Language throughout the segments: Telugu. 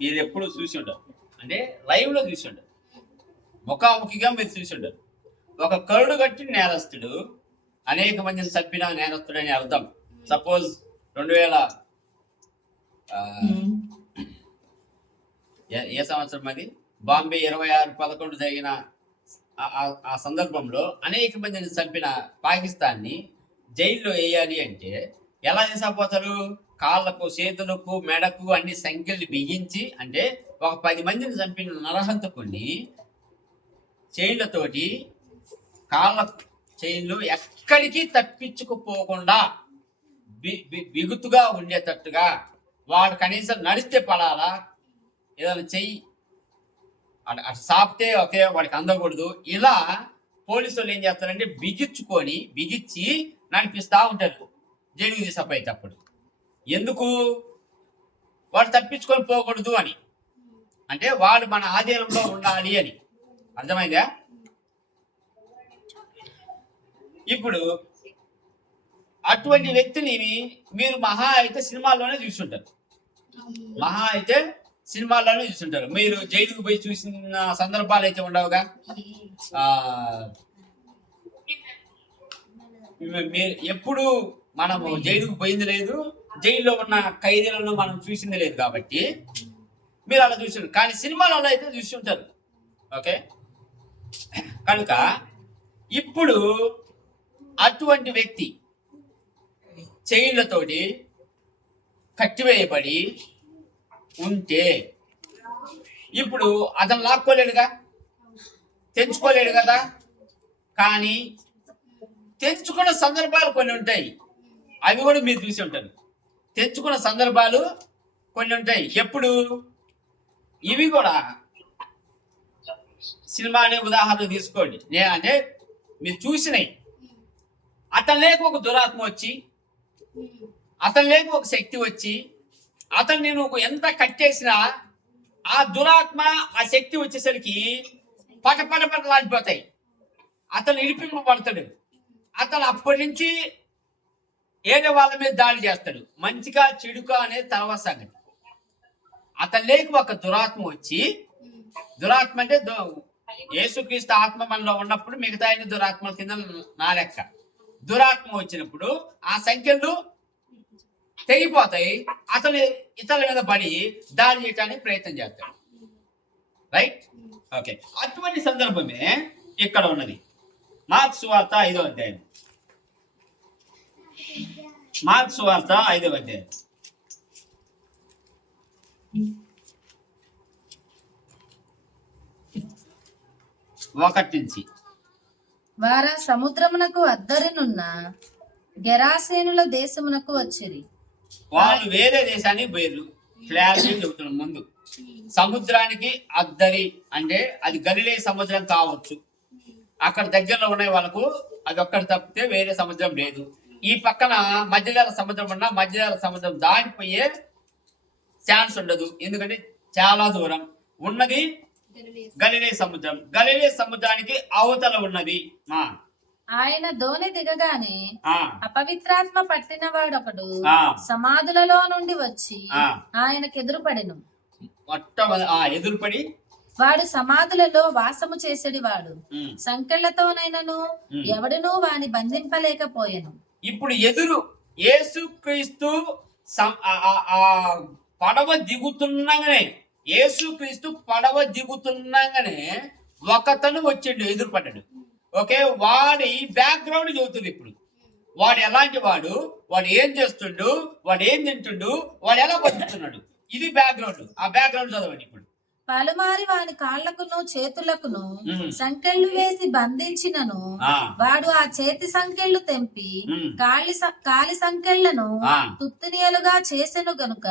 మీరు ఎప్పుడు చూసి ఉండరు, అంటే లైవ్లో చూసి ఉండరు, ముఖాముఖిగా మీరు చూసి ఉండరు. ఒక కరుడు కట్టి నేరస్తుడు అనేక మందిని చంపిన నేరస్తుడు అని అర్థం. సపోజ్ 2000 ఏ సంవత్సరం అది, బాంబే 26/11 జరిగిన ఆ సందర్భంలో అనేక మందిని చంపిన పాకిస్తాన్ని జైల్లో వేయాలి అంటే ఎలా తీసుకుపోతారు? కాళ్ళకు, చేతులకు, మెడకు అన్ని సంఖ్యలు బిగించి, అంటే ఒక 10 మందిని చంపిన నరహంతకుని చైన్లతోటి, కాళ్ళ చైన్లు ఎక్కడికి తప్పించుకుపోకుండా బిగుతుగా ఉండేటట్టుగా, వాడు కనీసం నడిస్తే పడాలా, ఏదైనా చెయ్యి అటు సాపితే ఒకే వాడికి అందకూడదు. ఇలా పోలీసు వాళ్ళు ఏం చేస్తారంటే బిగించి నడిపిస్తూ ఉంటారు జైలుకి తీసుకుపోయేటప్పుడు. ఎందుకు? వాడు తప్పించుకొని పోకూడదు అని, అంటే వాడు మన ఆధీనంలో ఉండాలి అని. అర్థమైందా? ఇప్పుడు అటువంటి వ్యక్తిని మీరు మహా అయితే సినిమాల్లోనే చూస్తుంటారు, మీరు జైలుకు పోయి చూసిన సందర్భాలు అయితే ఉండవుగా. ఎప్పుడు మనము జైలుకు పోయింది లేదు, జైల్లో ఉన్న ఖైదీలను మనం చూసింది లేదు, కాబట్టి మీరు అలా చూసి, కానీ సినిమాలలో అయితే చూసి ఉంటారు. ఓకే, కనుక ఇప్పుడు అటువంటి వ్యక్తి చైన్లతోటి కట్టివేయబడి ఉంటే, ఇప్పుడు అతను లాక్కోలేడుగా, తెంచుకోలేడు కదా. కానీ తెంచుకున్న సందర్భాలు కొన్ని ఉంటాయి, అవి కూడా మీరు చూసి ఉంటారు. తెంచుకున్న సందర్భాలు కొన్ని ఉంటాయి. ఎప్పుడు? ఇవి కూడా సినిమాని ఉదాహరణ తీసుకోండి. అంటే మీరు చూసినాయి. అతను లేక ఒక దురాత్మ వచ్చి, అతను లేక ఒక శక్తి వచ్చి, అతను నేను ఎంత కట్టేసినా ఆ దురాత్మ, ఆ శక్తి వచ్చేసరికి పటలాడిపోతాయి. అతను ఇడిపింపబడతాడు. అతను అప్పటి నుంచి ఏదో వాళ్ళ మీద దాడి చేస్తాడు. మంచిగా చెడుగా అనేది తర్వాత సంగతి. అతను లేక ఒక దురాత్మ వచ్చి, దురాత్మ అంటే యేసుక్రీస్తు ఆత్మ మనలో ఉన్నప్పుడు మిగతా అన్ని దురాత్మల కింద నా లెక్క. దురాత్మ వచ్చినప్పుడు ఆ సంఖ్యలు తెగిపోతాయి. అతను ఇతరుల మీద పడి దాడి చేయడానికి ప్రయత్నం చేస్తాడు. రైట్? ఓకే, అటువంటి సందర్భమే ఇక్కడ ఉన్నది. మార్క్స్ సువార్త 5వ అధ్యాయం. మార్క్స్ సువార్త 5వ అధ్యాయం. ఒకటి నుంచి. వారు సముద్రమునకు అద్దరినున్న గెరాసేనుల దేశమునకు వచ్చిరి. వాళ్ళు వేరే దేశానికి పోయారు. క్లారిటీ చెబుతున్నాం ముందు. సముద్రానికి అద్దరి అంటే అది గలిలే సముద్రం కావచ్చు. అక్కడ దగ్గరలో ఉన్న వాళ్ళకు అది ఒక్కటి తప్పితే వేరే సముద్రం లేదు. ఈ పక్కన మధ్యధర సముద్రం ఉన్న మధ్యధర సముద్రం దాటిపోయే ఛాన్స్ ఉండదు, ఎందుకంటే చాలా దూరం ఉన్నది గలిలే సముద్రం. గలిలే సముద్రానికి అవతల ఉన్నది. ఆయన దోణి దిగగానే అపవిత్రాత్మ పట్టిన వాడొకడు సమాధులలో నుండి వచ్చి ఆయనకు ఎదురుపడెను. ఎదురుపడి వాడు సమాధులలో వాసము చేసేది వాడు, సంకెళ్లతోనైనను ఎవడునూ వాని బంధింపలేకపోయాను. ఇప్పుడు ఎదురు యేసుక్రీస్తు పడవ దిగుతున్నాగానే ఒకతను వచ్చిండు, ఎదురుపడ్డాడు. ఓకే, వాడి బ్యాక్గ్రౌండ్ చెబుతుంది. ఇప్పుడు వాడు ఎలాంటి వాడు, వాడు ఏం చేస్తుండు, వాడు ఏం తింటుండు, వాడు ఎలా బతుకుతున్నాడు, ఇది బ్యాక్గ్రౌండ్. ఆ బ్యాక్గ్రౌండ్ చదవండి. ఇప్పుడు పలుమారి వాని కాళ్లకును చేతులకును సంకెళ్ళు వేసి బంధించినను వాడు ఆ చేతి సంకెళ్ళు తెంపి కాలి సంకెళ్లను తుత్తునియలుగా చేసెను గనుక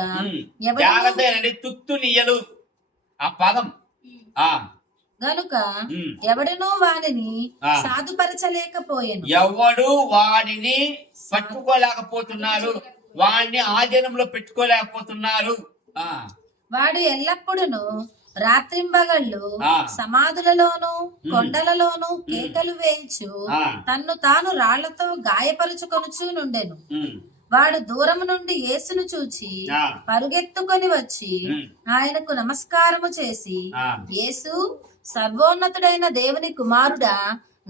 తుత్తునియలు ఆ పదం గనుక ఎవడనూ వాడిని సాధుపరచలేకపోయాను. ఎవడు వాడిని పట్టుకోలేకపోతున్నారు, వాడిని ఆధీనంలో పెట్టుకోలేకపోతున్నారు. వాడు ఎల్లప్పుడూ రాత్రింబగళ్ళు సమాధులలోను కొండలలోను కేకలు వేయించు తన్ను తాను రాళ్లతో గాయపరుచుకొనుచు నుండెను. వాడు దూరం నుండి యేసును చూచి ఆ, పరుగెత్తుకొని వచ్చి ఉమ్, ఆయనకు నమస్కారము చేసి, ఆ, యేసు, సర్వోన్నతుడైన దేవుని కుమారుడా,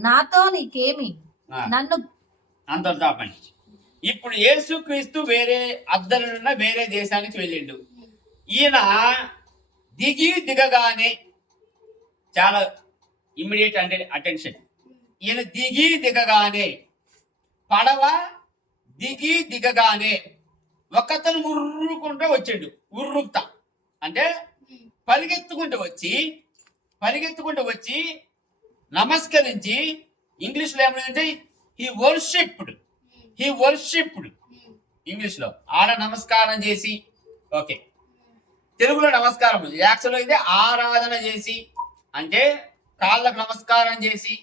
నాతో నీకేమి? ఆ. నన్ను అంత తాపండి. ఇప్పుడు యేసుక్రీస్తు వేరే అద్దరున్న వేరే దేశానికి వెళ్ళిండు. ఈయన దిగగానే చాలా ఇమ్మీడియట్ అంటే అటెన్షన్. ఈయన దిగగానే పడవ దిగగానే ఒకతను ఉర్రుకుంటూ వచ్చిండు. ఉర్రుక్త అంటే పరిగెత్తుకుంటూ వచ్చి నమస్కరించి, ఇంగ్లీష్లో ఏమంటే హీ వర్షిప్డ్ ఇంగ్లీష్లో ఆడ నమస్కారం చేసి, ఓకే తెలుగులో నమస్కారం యాక్చువల్గా అయితే ఆరాధన చేసి అంటే కాళ్ళకు నమస్కారం చేసి,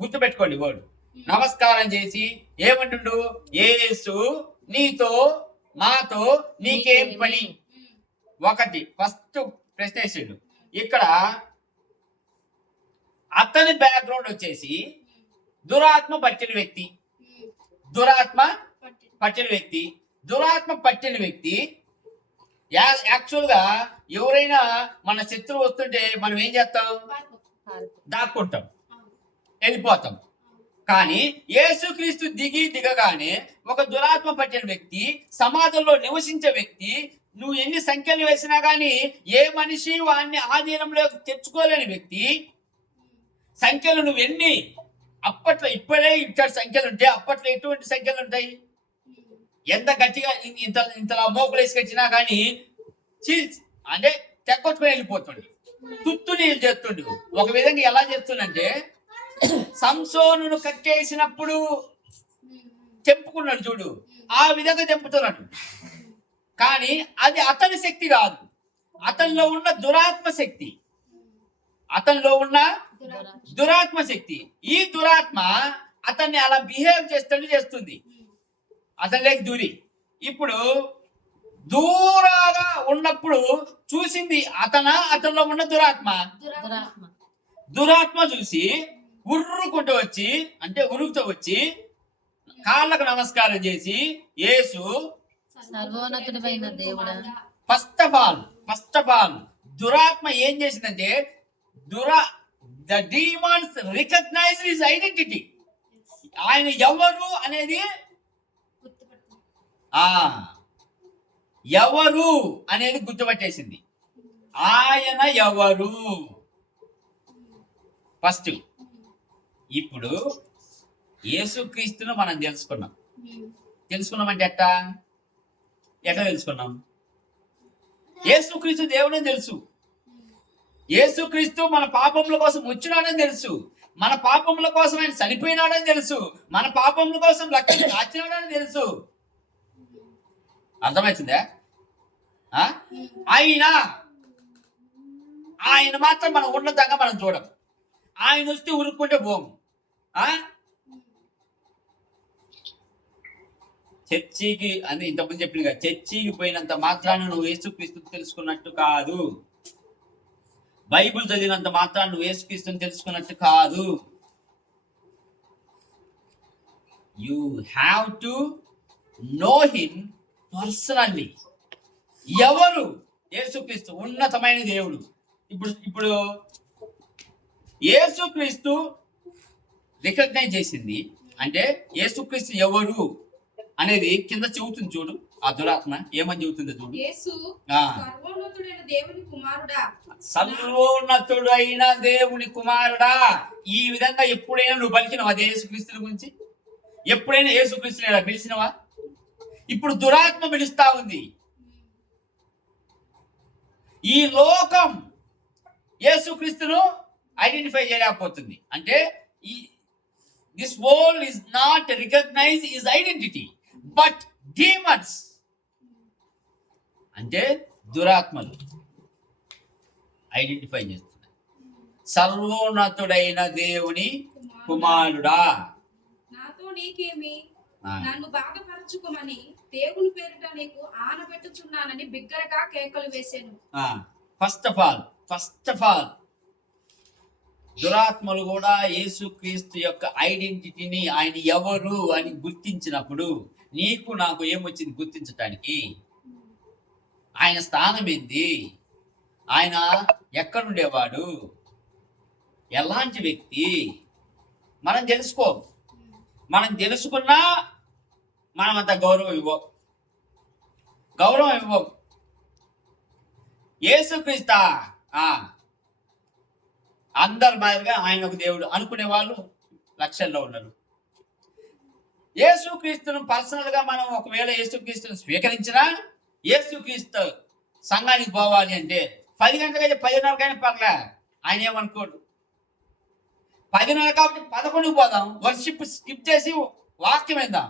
గుర్తుపెట్టుకోండి వర్డ్. నమస్కారం చేసి ఏమంటుండు, యేసు నీతో మాతో నీకేం పని. ఒకటి ఫస్ట్ ప్రశ్న వేసిండు. ఇక్కడ అతని బ్యాక్గ్రౌండ్ వచ్చేసి దురాత్మ పట్టిన వ్యక్తి. దురాత్మ పట్టిన వ్యక్తి యాక్చువల్గా ఎవరైనా మన శత్రువు వస్తుంటే మనం ఏం చేస్తాం? దాక్కుంటాం, వెళ్ళిపోతాం. కానీ యేసుక్రీస్తు దిగగానే ఒక దురాత్మ పట్టిన వ్యక్తి, సమాజంలో నివసించే వ్యక్తి, నువ్వు ఎన్ని సంఖ్యలు వేసినా కానీ ఏ మనిషి వాడిని ఆధీనంలో తెచ్చుకోలేని వ్యక్తి, సంఖ్యలు నువ్వు ఎన్ని అప్పట్లో ఇప్పుడే ఇట్లాంటి సంఖ్యలు ఉంటాయి, అప్పట్లో ఎటువంటి సంఖ్యలు ఉంటాయి? ఎంత గట్టిగా ఇంతలా మోకులు వేసుకొచ్చినా కానీ అంటే తెక్కొట్టుకుని వెళ్ళిపోతుండు, తుత్తు నీళ్ళు చేస్తుండు. ఒక విధంగా ఎలా చేస్తుండంటే సంసోనును కట్టేసినప్పుడు తెంపుకున్నాడు చూడు, ఆ విధంగా తెంపుతున్నాడు. కానీ అది అతని శక్తి కాదు, అతనిలో ఉన్న దురాత్మ శక్తి. ఈ దురాత్మ అతన్ని అలా బిహేవ్ చేస్తుంది. అతనిలోకి దూరి ఇప్పుడు దూరాగా ఉన్నప్పుడు చూసింది అతనిలో ఉన్న దురాత్మ చూసి ఉరుకుతూ వచ్చి కాళ్ళకు నమస్కారం చేసి, యేసు సర్వోన్నతుడైన దేవుడా. ఫస్ట్ ఆఫ్ ఆల్ దురాత్మ ఏం చేసిందంటే the demons recognise his identity. ఆయన ఎవరు అనేది గుర్తుపట్టేసింది. ఆయన ఎవరు ఫస్ట్. ఇప్పుడు యేసుక్రీస్తును మనం తెలుసుకున్నామంటే ఎట్లా తెలుసుకున్నాం? యేసుక్రీస్తు దేవుడని తెలుసు, యేసుక్రీస్తు మన పాపముల కోసం వచ్చినాడని తెలుసు, మన పాపముల కోసం ఆయన చనిపోయినాడని తెలుసు, మన పాపముల కోసం రక్తం కాచినాడని తెలుసు. అర్థమవుతుందా? ఆయన మాత్రం మనం ఉన్నతంగా మనం చూడం. ఆయన వస్తే ఉరుక్కుంటే పోము. చర్చికి అని ఇంతకుముందు చెప్పింది కదా, చర్చికి పోయినంత మాత్రాన్ని నువ్వు యేసుక్రీస్తు తెలుసుకున్నట్టు కాదు, బైబిల్ చదివినంత మాత్రాన్ని నువ్వు యేసుక్రీస్తుని తెలుసుకున్నట్టు కాదు. You have to know him personally. ఎవరు యేసుక్రీస్తు? ఉన్నతమైన దేవుడు. ఇప్పుడు యేసుక్రీస్తు రికగ్నైజ్ చేసింది అంటే యేసుక్రీస్తు ఎవరు అనేది కింద చెబుతుంది చూడు. ఆ దురాత్మ ఏమని చెబుతుందో చూడు. సర్వోన్నతుడైన దేవుని కుమారుడా. ఈ విధంగా ఎప్పుడైనా నువ్వు పలికినవా అదే యేసుక్రీస్తుని గురించి? ఎప్పుడైనా యేసుక్రీస్తుని ఇలా పిలిచినవా? ఇప్పుడు దురాత్మ పిలుస్తా ఉంది. ఈ లోకం యేసుక్రీస్తును ఐడెంటిఫై చేయలేకపోతుంది. అంటే this world is not recognise his identity, but demons అంటే దురాత్మలు ఐడెంటిఫై చేస్తున్నాయి. సర్వోన్నతుడైన దేవుని కుమారుడా, నాతో నీకేమి? నన్ను బాధపరచుకోమని దేవుని పేరిట నీకు ఆనబెట్టుచున్నానని బిగ్గరగా కేకలు వేసాను. ఫస్ట్ ఆఫ్ ఆల్ దురాత్మలు కూడా యేసుక్రీస్తు యొక్క ఐడెంటిటీని, ఆయన ఎవరు అని గుర్తించినప్పుడు నీకు నాకు ఏమొచ్చింది గుర్తించటానికి? ఆయన స్థానం ఏంది? ఆయన ఎక్కడుండేవాడు? ఎలాంటి వ్యక్తి? మనం తెలుసుకో. మనం తెలుసుకున్నా మనం అంత గౌరవం ఇవ్వం. యేసుక్రీస్తా అందరి మాదిరిగా ఆయన ఒక దేవుడు అనుకునే వాళ్ళు లక్షల్లో ఉన్నారు. యేసుక్రీస్తును పర్సనల్ గా మనం ఒకవేళ యేసుక్రీస్తును స్వీకరించినా, యేసుక్రీస్తు సంఘానికి పోవాలి అంటే 10 గంటలకైతే 10:30కైనా పర్లే, ఆయన ఏమనుకోడు. 10:30 కాబట్టి 11కి పోదాం, వర్షిప్ స్కిప్ చేసి వాక్యం విందాం.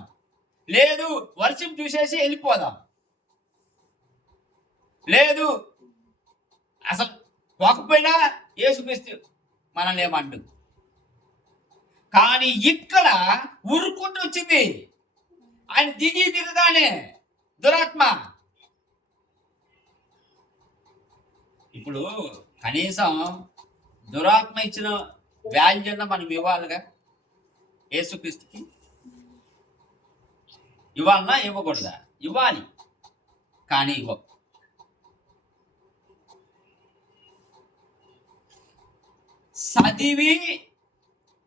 లేదు వర్షిప్ చూసేసి వెళ్ళిపోదాం. లేదు అసలు పోకపోయినా యేసుక్రీస్తు మనల్ని ఏమంటు. కానీ ఇక్కడ ఉరుక్కుంటూ వచ్చింది. ఆయన దిగగానే దురాత్మ. ఇప్పుడు కనీసం దురాత్మ ఇచ్చిన వాల్యూ మనం ఇవ్వాలిగా యేసుక్రీస్తుకి. ఇవ్వాలన్నా ఇవ్వకూడదా? ఇవ్వాలి, కానీ ఇవ్వ. చదివి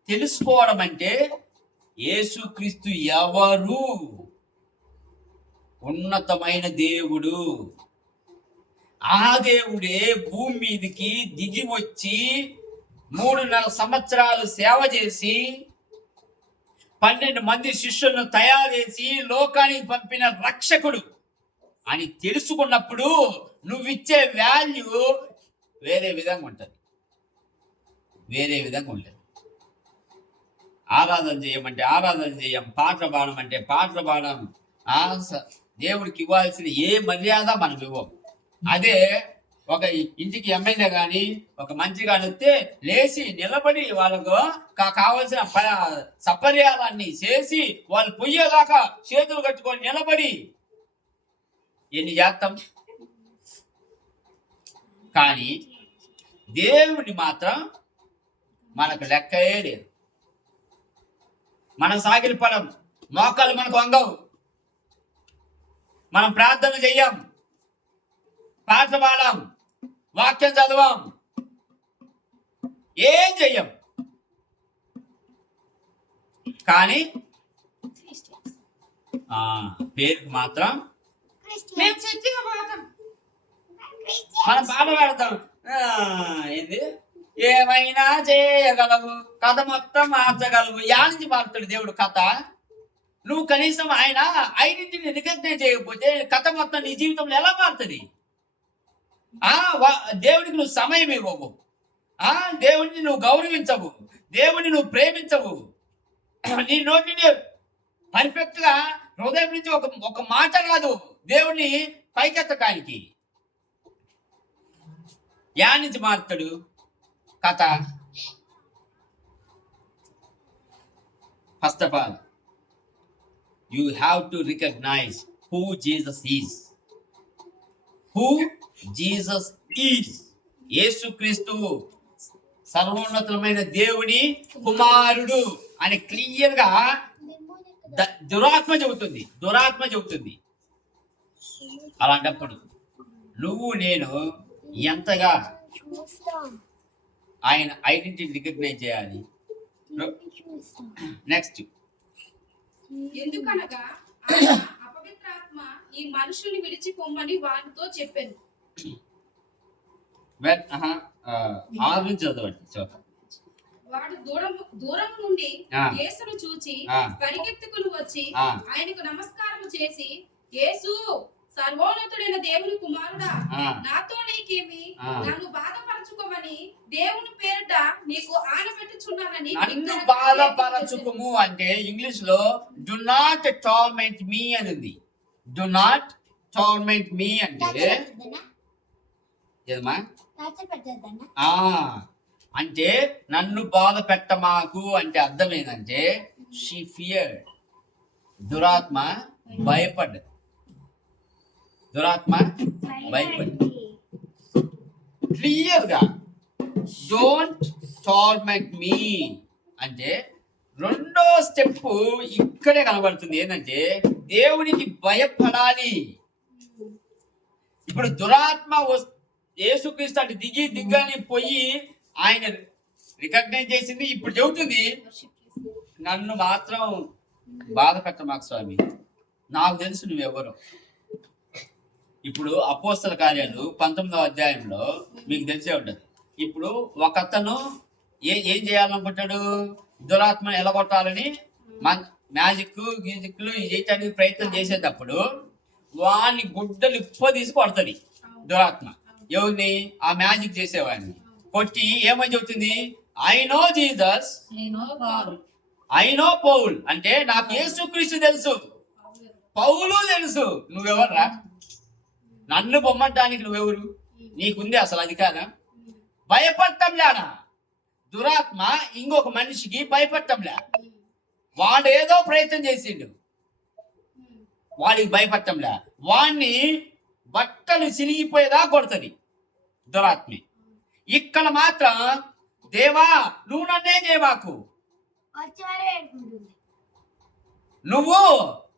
తెలుసుకోవడం అంటే యేసుక్రీస్తు ఎవరు? ఉన్నతమైన దేవుడు. ఆ దేవుడే భూమి మీదకి దిగి వచ్చి 3.5 సంవత్సరాలు సేవ చేసి 12 మంది శిష్యులను తయారు చేసి లోకానికి పంపిన రక్షకుడు అని తెలుసుకున్నప్పుడు నువ్విచ్చే వాల్యూ వేరే విధంగా ఉంటుంది. ఆరాధన చేయమంటే ఆరాధన చేయం, పాటలు పాడమంటే పాటలు పాడం. దేవుడికి ఇవ్వాల్సిన ఏ మర్యాద మనం ఇవ్వం. అదే ఒక ఇంటికి ఎమ్మెల్యే కానీ ఒక మంచి కానీ వస్తే లేచి నిలబడి వాళ్ళకు కావాల్సిన సపర్యాలన్నీ చేసి వాళ్ళు పొయ్యేదాకా చేతులు కట్టుకొని నిలబడి ఎన్ని చేస్తాం. కానీ దేవుని మాత్రం మనకు లెక్కే లేదు. మనం సాగిలి పడం, మోకాళ్ళు మనకు వంగవు, మనం ప్రార్థన చెయ్యం, పాటలు పాడాం, వాక్యం చదవం, ఏం చెయ్యం. కానీ పేరుకు మాత్రం మేము చర్చిగా పాడతాం, మనం పాట పాడతాం. ఏంది ఏమైనా చేయగలవు, కథ మొత్తం మార్చగలవు. నుంచి మారుతాడు దేవుడు కథ? నువ్వు కనీసం ఆయన ఐడెంటిటీని రికగ్నైజ్ చేయకపోతే కథ మొత్తం నీ జీవితంలో ఎలా మారుతుంది? దేవుడికి నువ్వు సమయం ఇవ్వవు, దేవుడిని నువ్వు గౌరవించవు, దేవుడిని నువ్వు ప్రేమించవు. నీ నోటిని పర్ఫెక్ట్ గా హృదయం నుంచి ఒక మాట రాదు దేవుడిని పైకెత్తడానికి. నుంచి మారుతాడు కథ? First of all you have to recognize who Jesus is. Who Jesus is. యేసుక్రీస్తు సర్వోన్నతమైన దేవుని కుమారుడు అని క్లియర్ గా దురాత్మ చెబుతుంది. అలాంటప్పుడు నువ్వు నేను ఎంతగా ఆయన ఐడెంటిటీ రికగ్నైజ్ చేయాలి. నెక్స్ట్, ఎందుకనగా ఆయన అపవిత్రాత్మ ఈ మనుషుని విడిచిపోమ్మని వారితో చెప్పాను. వాడు దూరం నుండి యేసును చూచి పరిగెత్తుకుని వచ్చి ఆయనకు నమస్కారం చేసి, యేసు సర్వోన్నతుడైన దేవుని కుమారుడా, నాతో నీకేమి? నన్ను బాధపరచుకోమని దేవుని పేరిట నీకు ఆనబెట్టుచున్నానని. నన్ను బాధపరచుకోము అంటే ఇంగ్లీష్ లో డు నాట్ టార్మెంట్ మీ అని ఉంది. డు నాట్ టార్మెంట్ మీ అంటే ఏదమ్మా? అంటే నన్ను బాధ పెట్టమాకు అంటే అర్థం ఏంటంటే షీ ఫియర్డ్. దురాత్మ భయపడ్డది. క్లియర్ గా డోంట్ టార్మెంట్ మీ అంటే రెండో స్టెప్ ఇక్కడే కనబడుతుంది. ఏంటంటే దేవునికి భయపడాలి. ఇప్పుడు దురాత్మ యేసుక్రీస్తు అటు దిగ్గాని పోయి ఆయన రికగ్నైజ్ చేసింది. ఇప్పుడు చెబుతుంది, నన్ను మాత్రం బాధ పెట్టమాకు స్వామి, నాకు తెలుసు నువ్వెవరు. ఇప్పుడు అపోస్తల కార్యాలు 19వ అధ్యాయంలో మీకు తెలిసే ఉంటుంది. ఇప్పుడు ఒక అతను ఏం చేయాలనుకుంటాడు, దురాత్మను ఎలగొట్టాలని మ్యాజిక్లు చేయటానికి ప్రయత్నం చేసేటప్పుడు వాడిని గుడ్డలు తీసి కొడుతుంది దురాత్మ. ఎవరిని? ఆ మ్యాజిక్ చేసేవాడిని కొట్టి ఏమని చెబుతుంది, I know Jesus, I know Paul. అంటే నాకు యేసుక్రీస్తు తెలుసు, పౌలు తెలుసు. నువ్వెవర్రా? నన్ను పొమ్మటానికి నువ్వెవరు? నీకుంది అసలు అధికారం? భయపడటంలేనా? దురాత్మ ఇంకొక మనిషికి భయపడటంలే. వాడు ఏదో ప్రయత్నం చేసిండు, వాడికి భయపడటంలే. వాడిని బట్టలు చినిగిపోయేదా కొడుతుంది దురాత్మి. ఇక్కడ మాత్రం దేవా నువ్వు నన్నే చేయమాకు, నువ్వు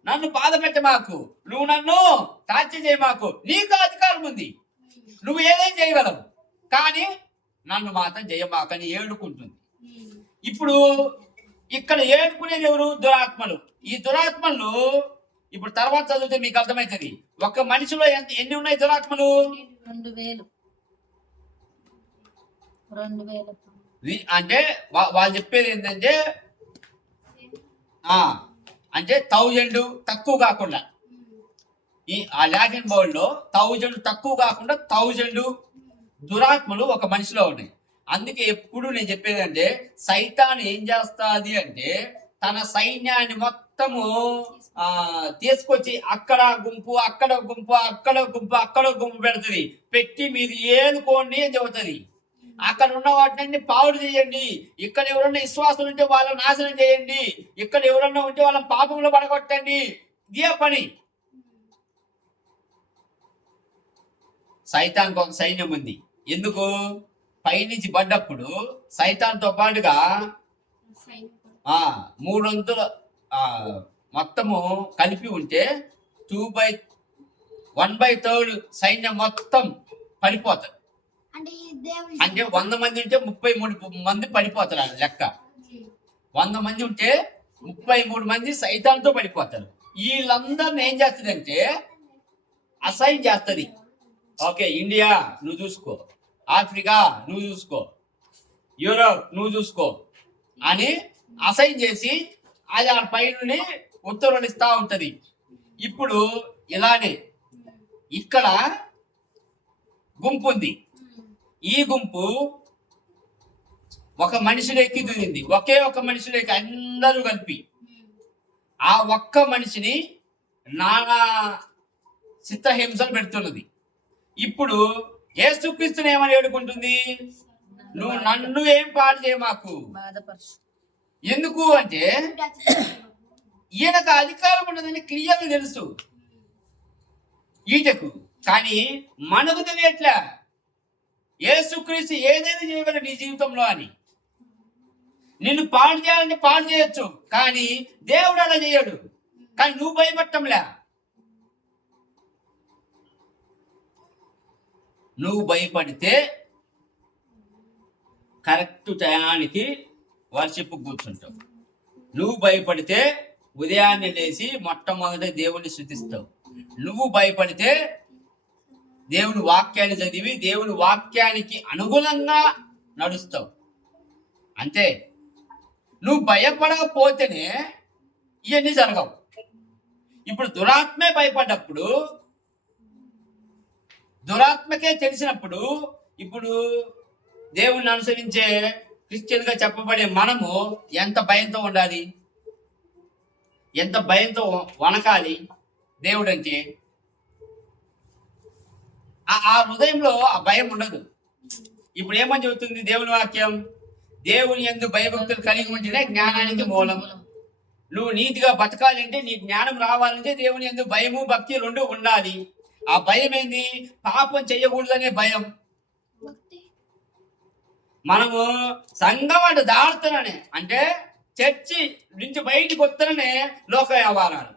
నన్ను బాధ పెట్టమాకు, నువ్వు నన్ను టార్చర్ చేయమాకు, నీకు అధికారం ఉంది, నువ్వు ఏదేం చేయగలవు, కానీ నన్ను మాత్రం చేయమాకని ఏడుకుంటుంది. ఇప్పుడు ఇక్కడ ఏడుకునేది ఎవరు? దురాత్మలు. ఈ దురాత్మలు ఇప్పుడు తర్వాత చదివితే మీకు అర్థమవుతుంది. ఒక మనిషిలో ఎన్ని ఉన్నాయి దురాత్మలు? 2000. అంటే వాళ్ళు చెప్పేది ఏంటంటే అంటే 1000 తక్కువ కాకుండా, ఆ లాటిన్ బౌల్ లో 1000 తక్కువ కాకుండా 1000 దురాత్మలు ఒక మనిషిలో ఉన్నాయి. అందుకే ఎప్పుడు నేను చెప్పేది అంటే సైతాన్ ఏం చేస్తాది అంటే తన సైన్యాన్ని మొత్తము తీసుకొచ్చి అక్కడ గుంపు అక్కడ గుంపు అక్కడ గుంపు అక్కడ గుంపు పెడుతుంది. పెట్టి మీరు ఏనుకోండి అని చెబుతుంది. అక్కడ ఉన్న వాటిని పాడు చేయండి, ఇక్కడ ఎవరన్నా విశ్వాసులు ఉంటే వాళ్ళని నాశనం చేయండి, ఇక్కడ ఎవరన్నా ఉంటే వాళ్ళని పాపంలో పడగొట్టండి. ఇదే పని. సైతాన్కి ఒక సైన్యం ఉంది. ఎందుకు? పైనుంచి పడ్డప్పుడు సైతాన్తో పాటుగా 300 మొత్తము కలిపి ఉంటే 1/3 సైన్యం మొత్తం పడిపోతారు. అంటే 100 మంది ఉంటే 33 మంది పడిపోతారు. అది లెక్క. 100 మంది ఉంటే 33 మంది సైతాన్తో పడిపోతారు. వీళ్ళందరిని ఏం చేస్తుందంటే అసైన్ చేస్తుంది. ఓకే, ఇండియా నువ్వు చూసుకో, ఆఫ్రికా నువ్వు చూసుకో, యూరోప్ నువ్వు చూసుకో అని అసైన్ చేసి అది ఆ పైన ఉత్తర్వులు ఇస్తా ఉంటది. ఇప్పుడు ఇలానే ఇక్కడ గుంపు ఉంది. ఈ గుంపు ఒక మనిషిలోకి దూరింది. ఒక మనిషిలోకి అందరూ కలిపి ఆ ఒక్క మనిషిని నానా చిత్రహింసలు పెడుతున్నది. ఇప్పుడు యేసుక్రీస్తుని ఏమని వేడుకుంటుంది, నువ్వు నన్ను ఏం పాడు చేయమాకు. ఎందుకు అంటే ఈయనకు అధికారం ఉన్నదని క్లియర్గా తెలుసు ఈటకు, కానీ మనకు తెలియట్లే యేసుక్రీస్తు ఏదైనా చేయగలడు నీ జీవితంలో అని. నిన్ను పాడు చేయాలంటే పాడు చేయొచ్చు, కానీ దేవుడు అలా చేయడు. కానీ నువ్వు భయపడటంలే. నువ్వు భయపడితే కరెక్ట్ టయానికి వర్షిప్ కూర్చుంటావు. నువ్వు భయపడితే ఉదయాన్నే లేచి మొట్టమొదటి దేవుణ్ణి స్తుతిస్తావు. నువ్వు భయపడితే దేవుని వాక్యాన్ని చదివి దేవుని వాక్యానికి అనుగుణంగా నడుస్తావు. అంతే. నువ్వు భయపడకపోతేనే ఇవన్నీ జరగవు. ఇప్పుడు దురాత్మే భయపడ్డప్పుడు, దురాత్మకే తెలిసినప్పుడు, ఇప్పుడు దేవుణ్ణి అనుసరించే క్రిస్టియన్గా చెప్పబడే మనము ఎంత భయంతో ఉండాలి, ఎంత భయంతో వణకాలి దేవుడు అంటే. ఆ హృదయంలో ఆ భయం ఉండదు. ఇప్పుడు ఏమని చెబుతుంది దేవుని వాక్యం, దేవుని యందు భయభక్తులు కలిగి ఉంటేనే జ్ఞానానికి మూలం. నువ్వు నీతిగా బతకాలి అంటే, నీ జ్ఞానం రావాలంటే దేవుని యందు భయము భక్తి రెండు ఉండాలి. ఆ భయం ఏంది? పాపం చెయ్యకూడదనే భయం. మనము సంఘం అంటే దాడుతున్నానే అంటే చర్చి నుంచి బయటికి వస్తేనే లోక వ్యవహారాలు,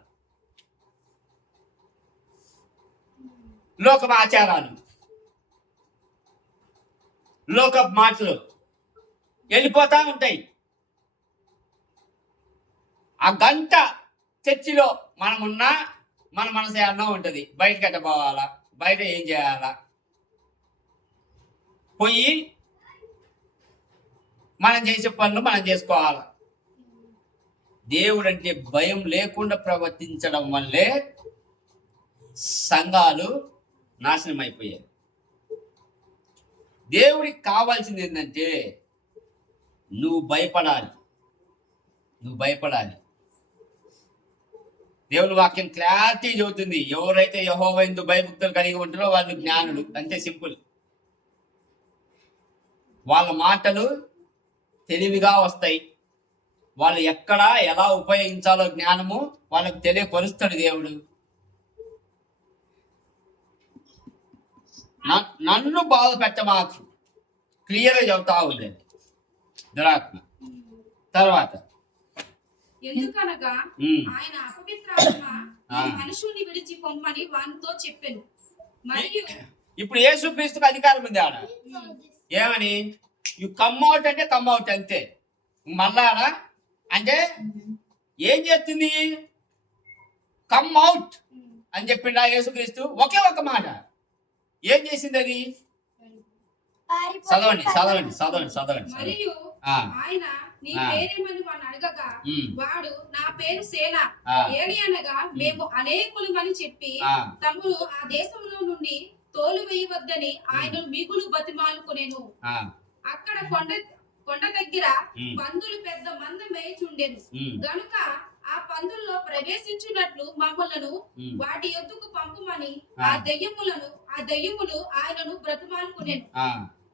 లోక ఆచారాలు, లోక మాటలు వెళ్ళిపోతా ఉంటాయి. ఆ గంట చర్చిలో మనమున్నా మన మనసు ఏమన్నా ఉంటుంది, బయటకి ఎట్ట పోవాలా, బయట ఏం చేయాలా, పోయి మనం చేసే పనులు మనం చేసుకోవాలా. దేవుడు అంటే భయం లేకుండా ప్రవర్తించడం వల్లే సంఘాలు నాశనం అయిపోయాయి. దేవుడికి కావాల్సింది ఏంటంటే నువ్వు భయపడాలి, నువ్వు భయపడాలి. దేవుని వాక్యం క్లారిటీ చెబుతుంది, ఎవరైతే యెహోవా యందు భయభక్తులు కలిగి ఉంటారో వాళ్ళు జ్ఞానులు. అంతే, సింపుల్. వాళ్ళ మాటలు తెలివిగా వస్తాయి. వాళ్ళు ఎక్కడ ఎలా ఉపయోగించాలో జ్ఞానము వాళ్ళకు తెలియపరుస్తాడు దేవుడు. నన్ను బాధ పెట్టమాకు, క్లియర్గా చెబుతా ఉంది దురాత్మ. తర్వాత ఎందుకనగా ఉమ్, ఆయన అపవిత్రాత్మ ఆ. ఈ మనుషుల్ని విడిచి పొమ్మని వానితో చెప్పెను. మరియు ఇప్పుడు యేసుక్రీస్తుకు అధికారం ఉంది ఆడ. ఏమని? యు కమ్ అవుట్ అంటే కమ్ అవుట్ అంతే. మళ్ళా ఆడ అంటే ఏం చేస్తుంది? కమ్ అవుట్ అని చెప్పిండా యేసుక్రీస్తు? ఒకే ఒక మాట. ఏం చేసింది అది? చదవండి చదవండి చదవండి చదవండి. మరియు ఆ, ఆయన నీ ఆ. పేరేమని వాడిని అడగగా ఉమ్, వాడు నా పేరు సేన ఆ, ఏలి అనగా మేము అనేకులమని చెప్పి ఆ, తమను ఆ దేశంలో నుండి తోలు వేయవద్దని ఆయన మిగులు బతిమాలుకొనెను. ఆ, అక్కడ కొండ దగ్గర ఉమ్, పందులు పెద్ద మంద మేయుచుండెను ఉమ్, గనుక ఆ పందుల్లో ప్రవేశించినట్లు మమ్మలను ఉమ్, వాటి యొద్దకు పంపుమని ఆ. ఆ దెయ్యములు ఆయనను బ్రతిమాలుకొనెను. ఆ.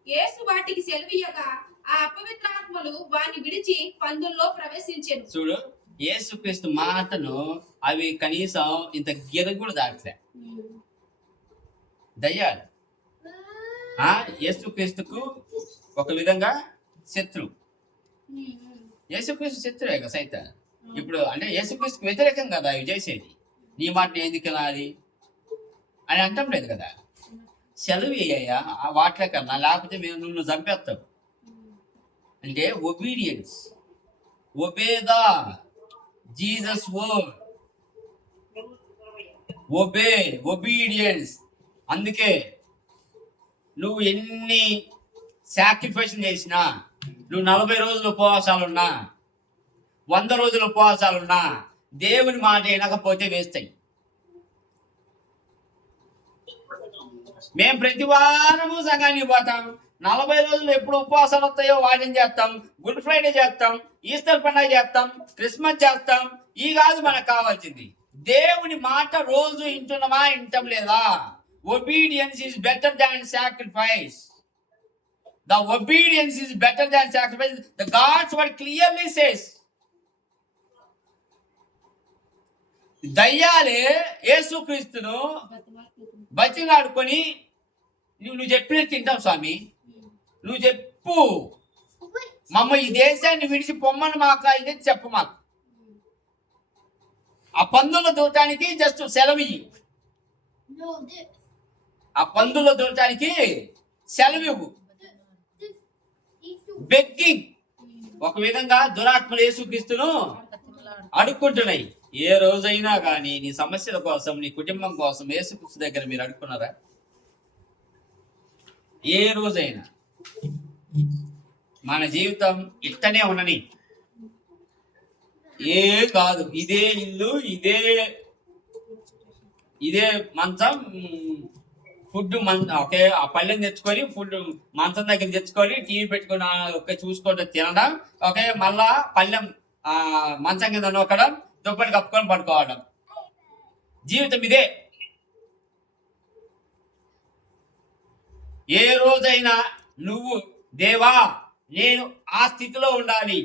యేసు వాటికి సెలవీయగా ఆ అపవిత్రాత్మలు వాని విడిచి పందుల్లో ప్రవేశించెను. చూడు, యేసుక్రీస్తు మాటను అవి కనీసం ఇంత గిర కూడా దాటలే. దయ్యాలు యేసుక్రీస్తుకు ఒక విధంగా శత్రువు. యేసుక్రీస్తు శత్రువే కదా సైతాన్. ఇప్పుడు అంటే యేసుక్రీస్తుకు వ్యతిరేకం కదా ఇవి చేసేది. నీ మాట నేను ఎందుకు వినాలి అని అంటాం లేదు కదా. సెలవు అయ్యాయా ఆ వాటిలో కన్నా, లేకపోతే మేము నువ్వు చంపేస్తావు. అంటే obedience, obey the Jesus word, obey, obedience. అందుకే నువ్వు ఎన్ని సాక్రిఫైస్ చేసినా, నువ్వు 40 రోజులు ఉపవాసాలున్నా, 100 రోజులు ఉపవాసాలున్నా, దేవుని మాట వినకపోతే వేస్తాయి. మేము ప్రతి వారము సంఘానికి పోతాం. 40 రోజులు ఎప్పుడు ఉపవాసాలు వస్తాయో వాటిని చేస్తాం. గుడ్ ఫ్రైడే చేస్తాం, ఈస్టర్ పండుగ చేస్తాం, క్రిస్మస్ చేస్తాం. ఈ కాదు మనకు కావాల్సింది. దేవుని మాట రోజు వింటున్నామా, వింటం లేదా? Obedience is better than sacrifice. The obedience is better than sacrifice. The God's word clearly says. దయ్యాలే యేసుక్రీస్తును బతిలాడుకొని నువ్వు చెప్పినట్టు తింటావు స్వామి, నువ్వు చెప్పు, మమ్మ ఈ దేశాన్ని విడిచి పొమ్మని మాకు అయితే చెప్పు. మాకు ఆ పందుల దూరటానికి జస్ట్ సెలవు, ఆ పందుల దూరటానికి సెలవు. బెగ్గింగ్ ఒక విధంగా దురాత్మలు యేసుక్రీస్తును అడుక్కుంటున్నాయి. ఏ రోజైనా కానీ నీ సమస్యల కోసం, నీ కుటుంబం కోసం యేసుక్రీస్తు దగ్గర మీరు అడుక్కున్నారా? ఏ రోజైనా? మన జీవితం ఇట్టనే ఉండని, ఏ కాదు, ఇదే ఇల్లు, ఇదే మంచం, ఫుడ్ ఓకే, ఆ పళ్ళెం తెచ్చుకొని ఫుడ్ మంచం దగ్గర తెచ్చుకొని టీవీ పెట్టుకొని ఒకే చూసుకుంటూ తినడం, ఓకే, మళ్ళా పళ్ళెం మంచం కింద నొక్కడం, దుప్పటి కప్పుకొని పడుకోవడం. జీవితం ఇదే. ఏ రోజైనా నువ్వు దేవా నేను ఆ స్థితిలో ఉండాలి,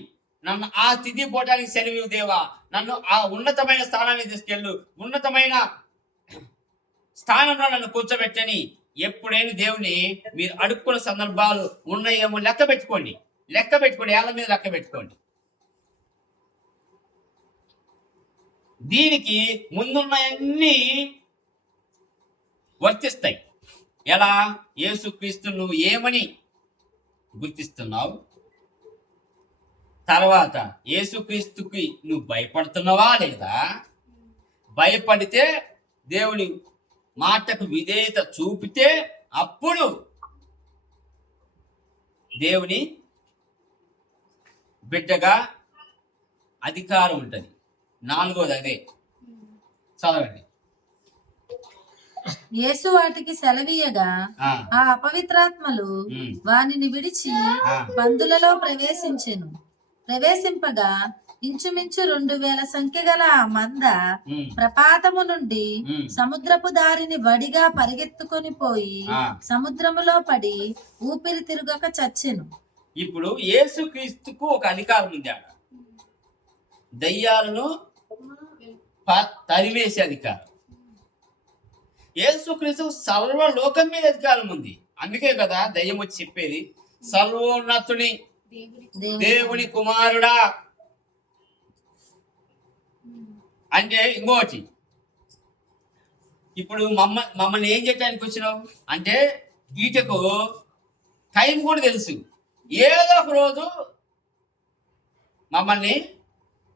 నన్ను ఆ స్థితి పోవడానికి సెలవు దేవా, నన్ను ఆ ఉన్నతమైన స్థానాన్ని తీసుకెళ్ళు, ఉన్నతమైన స్థానంలో నన్ను కూర్చోబెట్టని ఎప్పుడైనా దేవుని మీరు అడుక్కున్న సందర్భాలు ఉన్నాయేమో లెక్క పెట్టుకోండి. ఏళ్ళ మీద లెక్క పెట్టుకోండి. దీనికి ముందున్నవన్నీ వర్తిస్తాయి. ఎలా? యేసుక్రీస్తు నువ్వు ఏమని గుర్తిస్తున్నావు, తర్వాత యేసుక్రీస్తుకి నువ్వు భయపడుతున్నావా లేదా, భయపడితే దేవుని మాటకు విధేయత చూపితే అప్పుడు దేవుని బిడ్డగా అధికారం ఉంటుంది. 4వది అదే, చదవండి. యేసు వాటికి సెలవీయగా ఆ, ఆ అపవిత్రాత్మలు ఉమ్, వానిని విడిచి ఆ, పందులలో ప్రవేశింపగా ఇంచుమించు 2000 సంఖ్య గల ఆ మంద ఉమ్, ప్రపాతము నుండి ఉమ్, సముద్రపు దారిని వడిగా పరిగెత్తుకొని పోయి ఆ. సముద్రములో పడి ఊపిరి తిరుగక చచ్చెను. ఇప్పుడు యేసుక్రీస్తుకు ఒక అధికారం ఉంది ఆడ. దయ్యాలను తరివేసే అధికారం. యేసుక్రీస్తు సర్వలోకం మీద అధికారం ఉంది. అందుకే కదా దయ్యం వచ్చి చెప్పేది, సర్వోన్నతుని దేవుని కుమారుడా. అంటే ఇంకోటి, ఇప్పుడు మమ్మల్ని ఏం చేయడానికి వచ్చినావు అంటే ఈటకు టైం కూడా తెలుసు. ఏదో ఒక రోజు మమ్మల్ని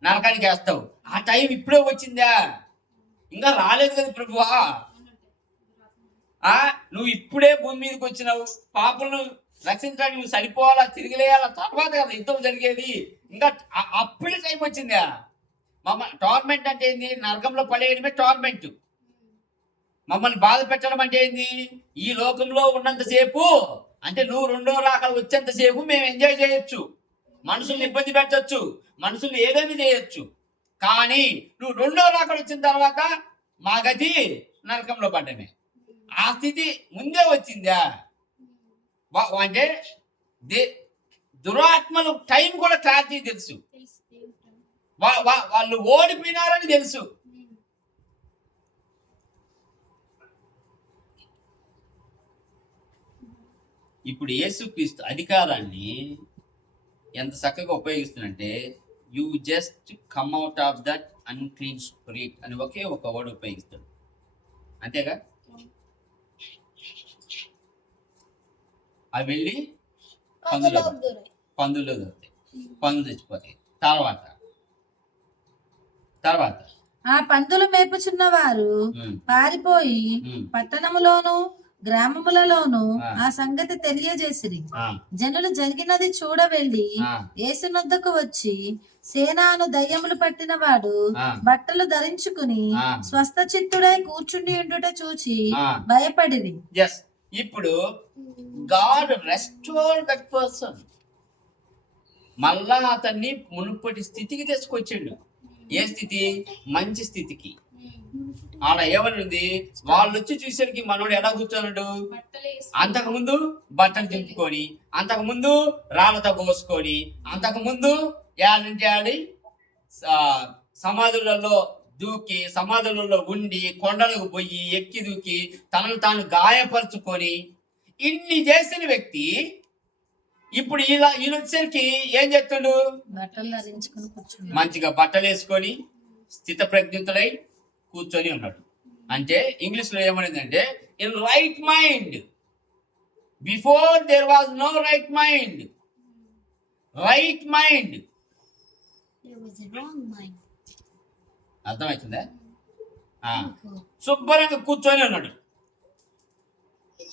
నరకానికి వేస్తావు. ఆ టైం ఇప్పుడే వచ్చిందా? ఇంకా రాలేదు కదా ప్రభువా. నువ్వు ఇప్పుడే భూమి మీదకి వచ్చినావు, పాపలను రక్షించడానికి నువ్వు సరిపోవాలా, తిరిగిలేయాలా, తర్వాత కదా యుద్ధం జరిగేది. ఇంకా అప్పుడే టైం వచ్చిందా? టోర్మెంట్ అంటే ఏంది? నరకంలో పడేయడమే టోర్మెంట్. మమ్మల్ని బాధ పెట్టడం అంటే ఏంది? ఈ లోకంలో ఉన్నంతసేపు, అంటే నువ్వు 2వ రాకడ వచ్చేంతసేపు మేము ఎంజాయ్ చేయొచ్చు, మనుషుల్ని ఇబ్బంది పెట్టచ్చు, మనుషులు ఏదైనా చేయొచ్చు. కానీ నువ్వు 2వ రాకడ వచ్చిన తర్వాత మా గతి నరకంలో పడ్డమే. ఆ స్థితి ముందే వచ్చిందా? అంటే దురాత్మలు టైం కూడా క్లారిటీ తెలుసు. వాళ్ళు ఓడిపోయినారని తెలుసు. ఇప్పుడు యేసుక్రీస్తు అధికారాన్ని ఎంత చక్కగా ఉపయోగిస్తున్నంటే, you just come out of that unclean spirit అని ఒకే ఒక వర్డ్ ఉపయోగిస్తాడు. అంతేగా? అవి వెళ్ళి పందుల్లో దొరుకుతాయి, పందులు చచ్చిపోతాయి. తర్వాత ఆ పందులు మేపుచున్న వారు పారిపోయి పట్టణములోను గ్రామములలోను ఆ సంగతి తెలియజేసిరి. జనులు జరిగినది చూడ వెళ్లి యేసునొద్దకు వచ్చి, సేనాను దయ్యములు పట్టిన వాడు బట్టలు ధరించుకుని స్వస్థ చిత్తుడై కూర్చుండి ఉండుట చూచి భయపడిరి. ఇప్పుడు గాడ్ రెస్టోర్ దట్ పర్సన్, మళ్ళా అతన్ని మునుపటి స్థితికి తీసుకొచ్చిండు. ఏ స్థితి? మంచి స్థితికి. ఆడ ఏమనుంది? వాళ్ళు వచ్చి చూసేసరికి మనోడు ఎలా కూర్చోనుడు? అంతకుముందు బట్టలు దింపుకొని, అంతకుముందు రాళ్ళతో కోసుకొని, అంతకుముందు ఏడంటే ఆడి సమాధులలో దూకి, సమాధులలో ఉండి, కొండలకు పోయి ఎక్కి దూకి తనను తాను గాయపరుచుకొని ఇన్ని చేసిన వ్యక్తి ఇప్పుడు ఈయన వచ్చేసరికి ఏం చేస్తుండు? బట్టలు ధరించుకుని కూర్చున్నాడు. మంచిగా బట్టలు వేసుకొని స్థిత ప్రజ్ఞుతులై కూర్చొని ఉన్నాడు. అంటే ఇంగ్లీష్ లో ఏమనేదంటే, in right mind. Before there was no right mind. Right mind అర్థమవుతుందా? శుభ్రంగా కూర్చొని ఉన్నాడు,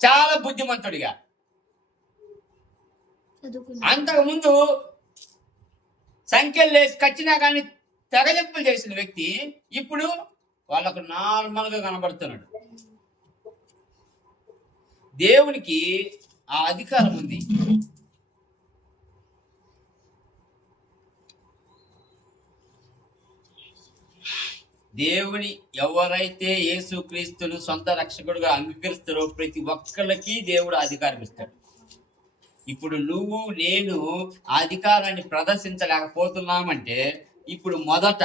చాలా బుద్ధిమంతుడిగా. అంతకుముందు సంఖ్యలు లేచి కచ్చినా కానీ తెగజెప్పులు చేసిన వ్యక్తి ఇప్పుడు వాళ్ళకు నార్మల్ గా కనబడుతున్నాడు. దేవునికి ఆ అధికారం ఉంది. దేవుని ఎవరైతే యేసుక్రీస్తును సొంత రక్షకుడుగా అంగీకరిస్తారో ప్రతి ఒక్కళ్ళకి దేవుడు అధికారం ఇస్తాడు. ఇప్పుడు నువ్వు నేను ఆ అధికారాన్ని ప్రదర్శించలేకపోతున్నామంటే ఇప్పుడు మొదట